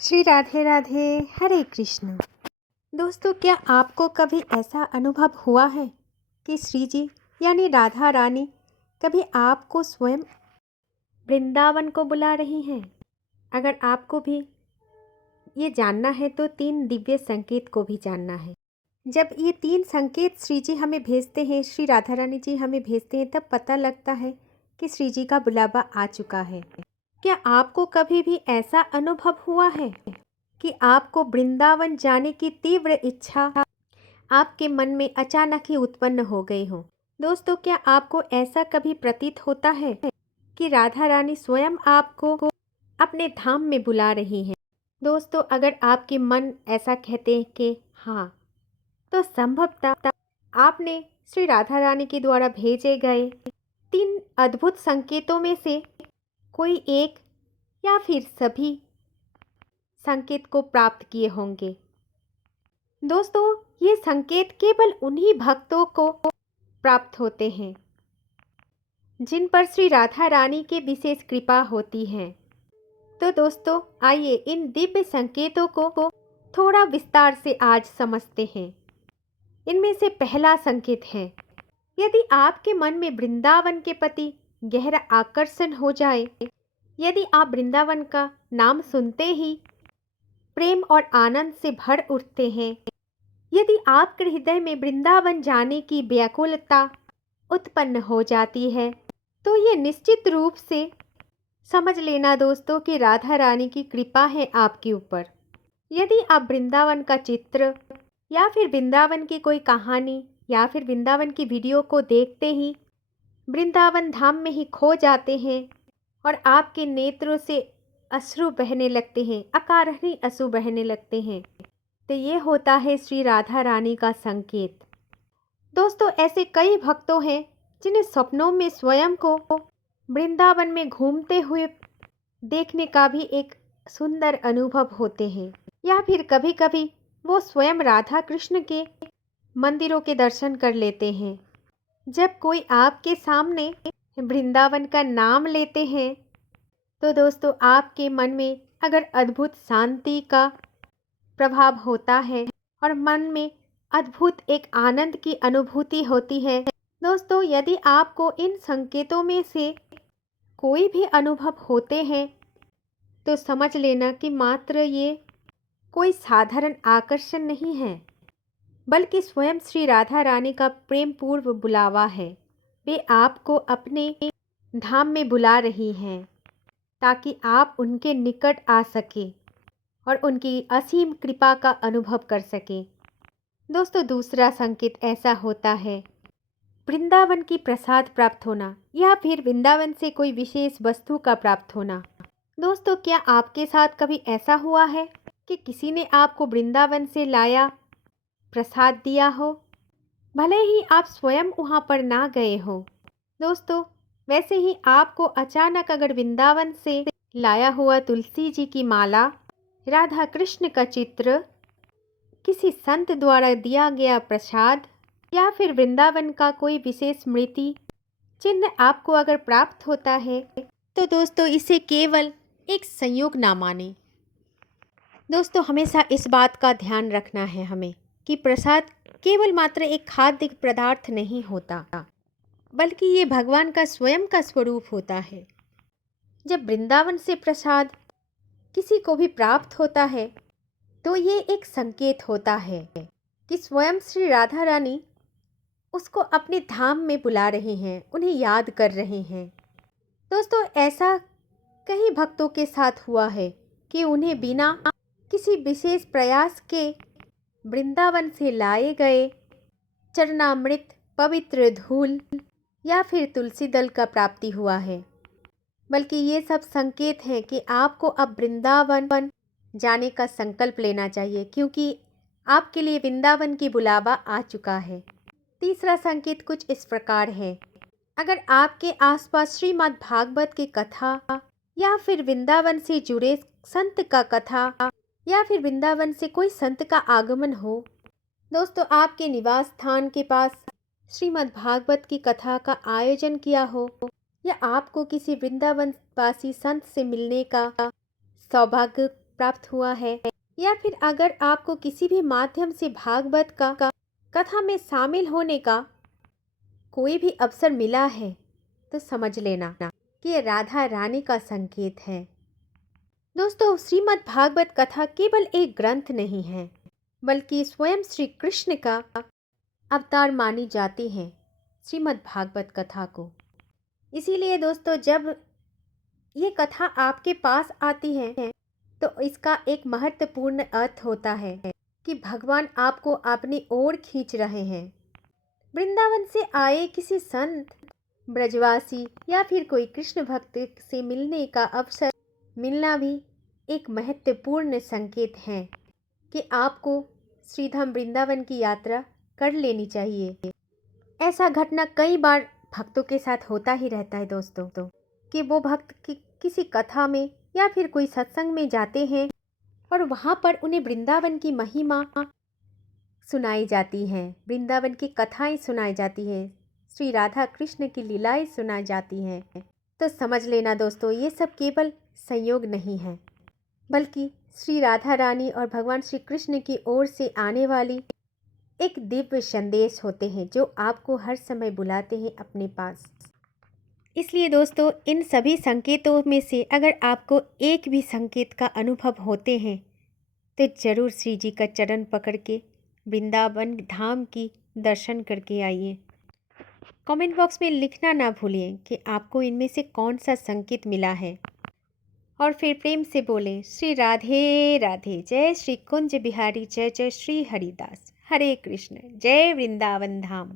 श्री राधे राधे। हरे कृष्ण। दोस्तों, क्या आपको कभी ऐसा अनुभव हुआ है कि श्री जी यानी राधा रानी कभी आपको स्वयं वृंदावन को बुला रही हैं? अगर आपको भी ये जानना है तो 3 दिव्य संकेत को भी जानना है। जब ये 3 संकेत श्री जी हमें भेजते हैं, श्री राधा रानी जी हमें भेजते हैं, तब पता लगता है कि श्री जी का बुलावा आ चुका है। क्या आपको कभी भी ऐसा अनुभव हुआ है कि आपको वृंदावन जाने की तीव्र इच्छा आपके मन में अचानक ही उत्पन्न हो गई हो? दोस्तों, क्या आपको ऐसा कभी प्रतीत होता है कि राधा रानी स्वयं आपको अपने धाम में बुला रही हैं? दोस्तों, अगर आपके मन ऐसा कहते हैं कि हाँ, तो संभवतः आपने श्री राधा रानी के द्वारा भेजे गए 3 अद्भुत संकेतों में से कोई एक या फिर सभी संकेत को प्राप्त किए होंगे। दोस्तों, ये संकेत केवल उन्हीं भक्तों को प्राप्त होते हैं जिन पर श्री राधा रानी की विशेष कृपा होती है। तो दोस्तों, आइए इन दिव्य संकेतों को थोड़ा विस्तार से आज समझते हैं। इनमें से पहला संकेत है, यदि आपके मन में वृंदावन के प्रति गहरा आकर्षण हो जाए, यदि आप वृंदावन का नाम सुनते ही प्रेम और आनंद से भर उठते हैं, यदि आपके हृदय में वृंदावन जाने की व्याकुलता उत्पन्न हो जाती है, तो ये निश्चित रूप से समझ लेना दोस्तों कि राधा रानी की कृपा है आपके ऊपर। यदि आप वृंदावन का चित्र या फिर वृंदावन की कोई कहानी या फिर वृंदावन की वीडियो को देखते ही वृंदावन धाम में ही खो जाते हैं और आपके नेत्रों से अश्रु बहने लगते हैं, अकारणीय अश्रु बहने लगते हैं, तो ये होता है श्री राधा रानी का संकेत। दोस्तों, ऐसे कई भक्तों हैं जिन्हें सपनों में स्वयं को वृंदावन में घूमते हुए देखने का भी एक सुंदर अनुभव होते हैं, या फिर कभी कभी वो स्वयं राधा कृष्ण के मंदिरों के दर्शन कर लेते हैं। जब कोई आपके सामने वृंदावन का नाम लेते हैं, तो दोस्तों आपके मन में अगर अद्भुत शांति का प्रभाव होता है और मन में अद्भुत एक आनंद की अनुभूति होती है, दोस्तों यदि आपको इन संकेतों में से कोई भी अनुभव होते हैं, तो समझ लेना कि मात्र ये कोई साधारण आकर्षण नहीं है, बल्कि स्वयं श्री राधा रानी का प्रेम पूर्व बुलावा है। वे आपको अपने धाम में बुला रही हैं ताकि आप उनके निकट आ सके और उनकी असीम कृपा का अनुभव कर सके। दोस्तों, दूसरा संकेत ऐसा होता है, वृंदावन की प्रसाद प्राप्त होना या फिर वृंदावन से कोई विशेष वस्तु का प्राप्त होना। दोस्तों, क्या आपके साथ कभी ऐसा हुआ है कि किसी ने आपको वृंदावन से लाया प्रसाद दिया हो, भले ही आप स्वयं वहाँ पर ना गए हो? दोस्तों, वैसे ही आपको अचानक अगर वृंदावन से लाया हुआ तुलसी जी की माला, राधा कृष्ण का चित्र, किसी संत द्वारा दिया गया प्रसाद या फिर वृंदावन का कोई विशेष स्मृति चिन्ह आपको अगर प्राप्त होता है, तो दोस्तों इसे केवल एक संयोग ना माने। दोस्तों, हमेशा इस बात का ध्यान रखना है हमें कि प्रसाद केवल मात्र एक खाद्य पदार्थ नहीं होता, बल्कि ये भगवान का स्वयं का स्वरूप होता है। जब वृंदावन से प्रसाद किसी को भी प्राप्त होता है, तो ये एक संकेत होता है कि स्वयं श्री राधा रानी उसको अपने धाम में बुला रहे हैं, उन्हें याद कर रहे हैं। दोस्तों, ऐसा कई भक्तों के साथ हुआ है कि उन्हें बिना किसी विशेष प्रयास के वृंदावन से लाए गए चरणामृत, पवित्र धूल या फिर तुलसी दल का प्राप्ति हुआ है, बल्कि ये सब संकेत हैं कि आपको अब वृंदावन जाने का संकल्प लेना चाहिए, क्योंकि आपके लिए वृंदावन की बुलावा आ चुका है। तीसरा संकेत कुछ इस प्रकार है, अगर आपके आसपास श्रीमद् भागवत की कथा या फिर वृंदावन से जुड़े संत का कथा या फिर वृंदावन से कोई संत का आगमन हो, दोस्तों आपके निवास स्थान के पास श्रीमद् भागवत की कथा का आयोजन किया हो, या आपको किसी वृंदावन वासी संत से मिलने का सौभाग्य प्राप्त हुआ है, या फिर अगर आपको किसी भी माध्यम से भागवत का कथा में शामिल होने का कोई भी अवसर मिला है, तो समझ लेना कि ये राधा रानी का संकेत है। दोस्तों, श्रीमद् भागवत कथा केवल एक ग्रंथ नहीं है, बल्कि स्वयं श्री कृष्ण का अवतार मानी जाती है श्रीमद् भागवत कथा को। इसीलिए दोस्तों, जब ये कथा आपके पास आती है तो इसका एक महत्वपूर्ण अर्थ होता है कि भगवान आपको अपनी ओर खींच रहे हैं। वृंदावन से आए किसी संत, ब्रजवासी या फिर कोई कृष्ण भक्त से मिलने का अवसर मिलना भी एक महत्वपूर्ण संकेत है कि आपको श्रीधाम वृंदावन की यात्रा कर लेनी चाहिए। ऐसा घटना कई बार भक्तों के साथ होता ही रहता है दोस्तों, कि वो भक्त किसी कथा में या फिर कोई सत्संग में जाते हैं और वहाँ पर उन्हें वृंदावन की महिमा सुनाई जाती है, वृंदावन की कथाएं सुनाई जाती है, श्री राधा कृष्ण की लीलाएं सुनाई जाती हैं। तो समझ लेना दोस्तों, ये सब केवल संयोग नहीं है, बल्कि श्री राधा रानी और भगवान श्री कृष्ण की ओर से आने वाली एक दिव्य संदेश होते हैं जो आपको हर समय बुलाते हैं अपने पास। इसलिए दोस्तों, इन सभी संकेतों में से अगर आपको एक भी संकेत का अनुभव होते हैं तो ज़रूर श्री जी का चरण पकड़ के वृंदावन धाम की दर्शन करके आइए। कमेंट बॉक्स में लिखना ना भूलिए कि आपको इनमें से कौन सा संकेत मिला है, और फिर प्रेम से बोलें श्री राधे राधे, जय श्री कुंज बिहारी, जय जय श्री हरिदास, हरे कृष्ण, जय वृंदावन धाम।